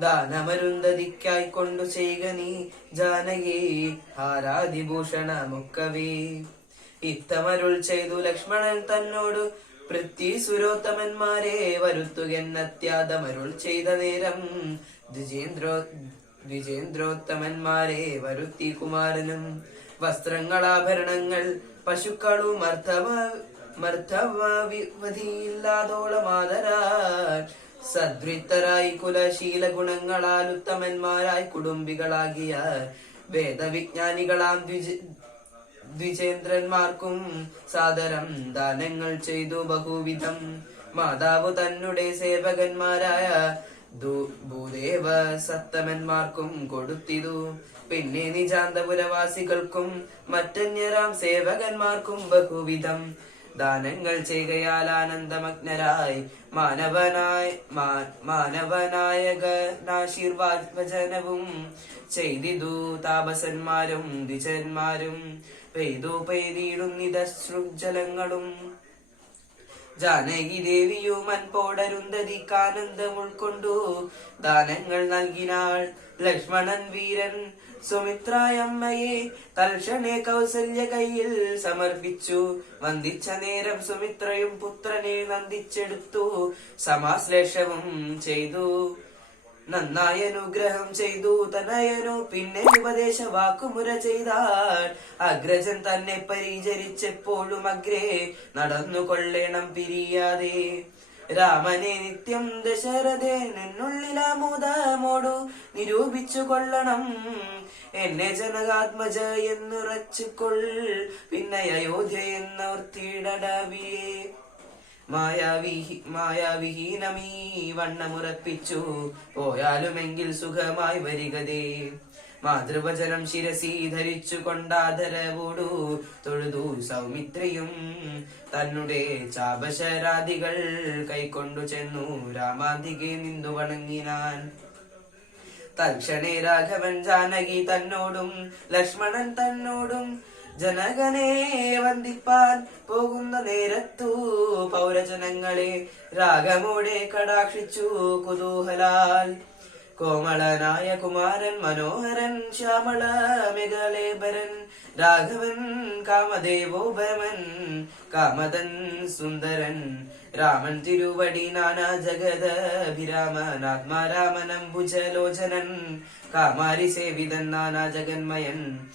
കവദശാഖം വന്ദേ വാൽമീകോകിരം ദാനമരുന്തതിക്കായി കൊണ്ടു ചെയ്യുക നീ ജാനകി. ഹാരാതിഭൂഷണമൊക്കവേ. ഇത്തമരുൾ ചെയ്തു ലക്ഷ്മണൻ തന്നോട് പൃഥ്വി സുരോത്തമന്മാരെ വരുത്തുകെന്നത്യാദമരുൾ ചെയ്ത നേരം ദ്വിജേന്ദ്രോ ദ്വിജേന്ദ്രോത്തമന്മാരെ വരുത്തി കുമാരനും. വസ്ത്രങ്ങളാഭരണങ്ങൾ പശുക്കളും അർത്ഥവ മർദ്ധവധിയില്ലാതോളമാതരാൽ സദ്വൃത്തരായി കുലശീല ഗുണങ്ങളാൽ ഉത്തമന്മാരായി കുടുംബികളാകിയ വേദവിജ്ഞാനികളാം ദ്വിജ ദ്വിജേന്ദ്രന്മാർക്കും സാദരം ദാനങ്ങൾ ചെയ്തു ബഹുവിധം. മാതാവ് തന്നെ സേവകന്മാരായ ഭൂദേവ സത്തമന്മാർക്കും കൊടുത്തിതു. പിന്നെ നിജാന്തപുരവാസികൾക്കും മറ്റന്യരാം സേവകന്മാർക്കും ബഹുവിധം. ദാനങ്ങൾ ചെയ്യുകയാൽ ആനന്ദമഗ്നരായി. മാനവനായ മാനവനായകനാശീർവാചനവും ചെയ്തിതു. താപസന്മാരും ദ്വിജന്മാരും പെയ്തു പെയ്തിടുന്നിതശ്രുജലങ്ങളും ജാനകി ദേവിയും അൻപോടരുന്തതിക്കാനന്ദം ഉൾക്കൊണ്ടു ദാനങ്ങൾ നൽകിനാൾ ലക്ഷ്മണൻ വീരൻ സുമിത്രായമ്മയെ തൽക്ഷണേ കൗസല്യ കയ്യിൽ സമർപ്പിച്ചു. വന്ദിച്ച നേരം സുമിത്രയും പുത്രനെ നന്ദിച്ചെടുത്തു സമാശ്ലേഷവും ചെയ്തു. നന്നായി അനുഗ്രഹം ചെയ്തു തനയനു. പിന്നെ ഉപദേശ വാക്കുമുര ചെയ്താൽ അഗ്രജൻ തന്നെ പരിചരിച്ചെപ്പോഴും അഗ്രേ. നടന്നു കൊള്ളേണം പിരിയാതെ. രാമനെ നിത്യം ദശരഥേ നിന്നുള്ളിലാമോദമോടു നിരൂപിച്ചു കൊള്ളണം. എന്നെ ജനകാത്മജ എന്നുറച്ചു കൊൾ പിന്നെ അയോധ്യ എന്നോർത്തിടവിയെ മായാവിഹി മായാവിഹീനമീ വണ്ണമുറപ്പിച്ചു പോയാലുമെങ്കിൽ സുഖമായി വരികതേ. മാതൃവചനം ശിരസി ധരിച്ചു കൊണ്ടാദരവോടു തൊഴുതു സൗമിത്രിയും. തന്നെ ചാപശരാദികൾ കൈക്കൊണ്ടു ചെന്നു രാമാന്തികെ നിന്നു വണങ്ങിനാൻ. തൽക്ഷണേ രാഘവൻ ജാനകി തന്നോടും ലക്ഷ്മണൻ തന്നോടും ജനകനെ വന്ദിപ്പാൻ പോകുന്ന നേരത്തു പൗരജനങ്ങളെ രാഗമോടെ കടാക്ഷിച്ചു കുതൂഹലാൽ. കോമളനായ കുമാരൻ മനോഹരൻ ശ്യാമള മികളേബരൻ രാഘവൻ കാമദേവോപരമൻ കാമതൻ സുന്ദരൻ രാമൻ തിരുവടി നാനാ ജഗദഭിരാമനാത്മാരാമനം ഭുജലോചനൻ കാമാരി സേവിതൻ നാനാ ജഗന്മയൻ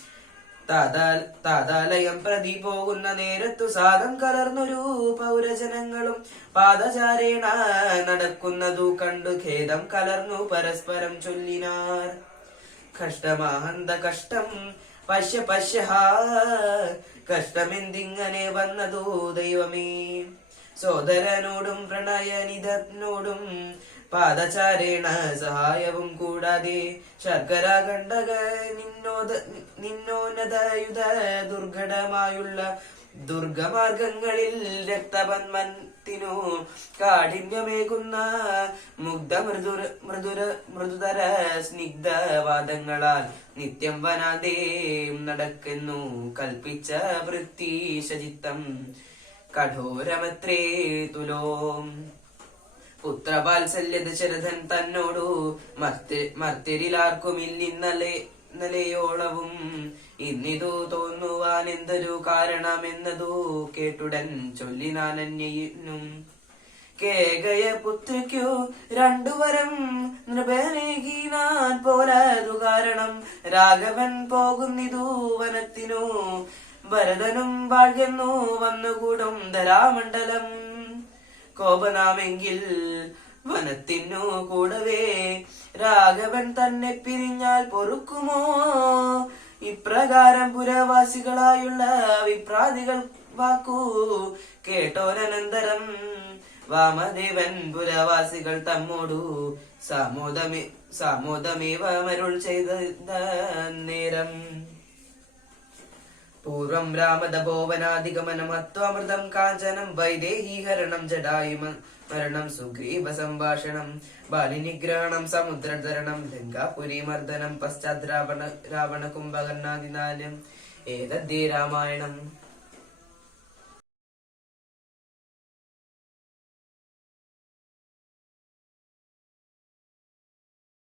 താതാലയം പ്രതി പോകുന്ന നേരത്തു സാധം കലർന്നൊരു പൗരജനങ്ങളും പാദചാരേണ നടക്കുന്നതു കണ്ടു ഖേദം കലർന്നു പരസ്പരം ചൊല്ലിനാർ കഷ്ടമാഹന്ത കഷ്ടം പശ്യ പശ്യ. കഷ്ടമെന്തിങ്ങനെ വന്നതു ദൈവമേ സോദരനോടും പ്രണയനിധനോടും പാദചാരേണ സഹായവും കൂടാതെ ശർക്കര കണ്ടക നിന്നോദ നിന്നോന്നതയുധ ദുർഘടമായുള്ള ദുർഗമാർഗങ്ങളിൽ രക്തപന്മത്തിനു കാഠിന്യമേകുന്ന മുഗ്ധ മൃദുര മൃദുര മൃദുതര സ്നിഗ്ധവാദങ്ങളാൽ നിത്യം വനാദേം നടക്കുന്നു. കൽപ്പിച്ച വൃത്തി ശചിത്തം കഠോരമത്രേ തുലോം. പുത്രവാത്സല്യ ശരഥൻ തന്നോടു മർത്തി മർത്യരിലാർക്കുമില്ലിന്നലെ ഇന്നലെയോളവും ഇന്നിതു തോന്നുവാൻ എന്തൊരു കാരണമെന്നതു കേട്ടുടൻ ചൊല്ലിനാനന്യനും കേകയ പുത്രിക്കു രണ്ടുവരം നൃപനേകിനാൻ പോലതു കാരണം രാഘവൻ പോകുന്നിതു വനത്തിനു. ഭരതനും ഭാഗ്യന്നു വന്നുകൂടും ധരാമണ്ഡലം. കോപനാമെങ്കിൽ വനത്തിനു കൂടവേ. രാഘവൻ തന്നെ പിരിഞ്ഞാൽ പൊറുക്കുമോ? ഇപ്രകാരം പുരവാസികളായുള്ള വിപ്രാതികൾ വാക്കു. കേട്ടോരനന്തരം വാമദേവൻ പുരവാസികൾ തമ്മോടു സാമോദമേ സാമോദമേവ മരുൾ ചെയ്ത നേരം. പൂർവം രാമദഭോവനാധിഗമനമത്വമൃതം കാഞ്ചനം വൈദേഹീഹരണം ജടായുമ മരണം സുഗ്രീവ സംഭാഷണം ബാലിനിഗ്രഹണം സമുദ്രതരണം ലങ്കാപുരി മർദ്ദനം പശ്ചാത് രാവണ രാവണ കുംഭകർണാദിനാലും രാമായണം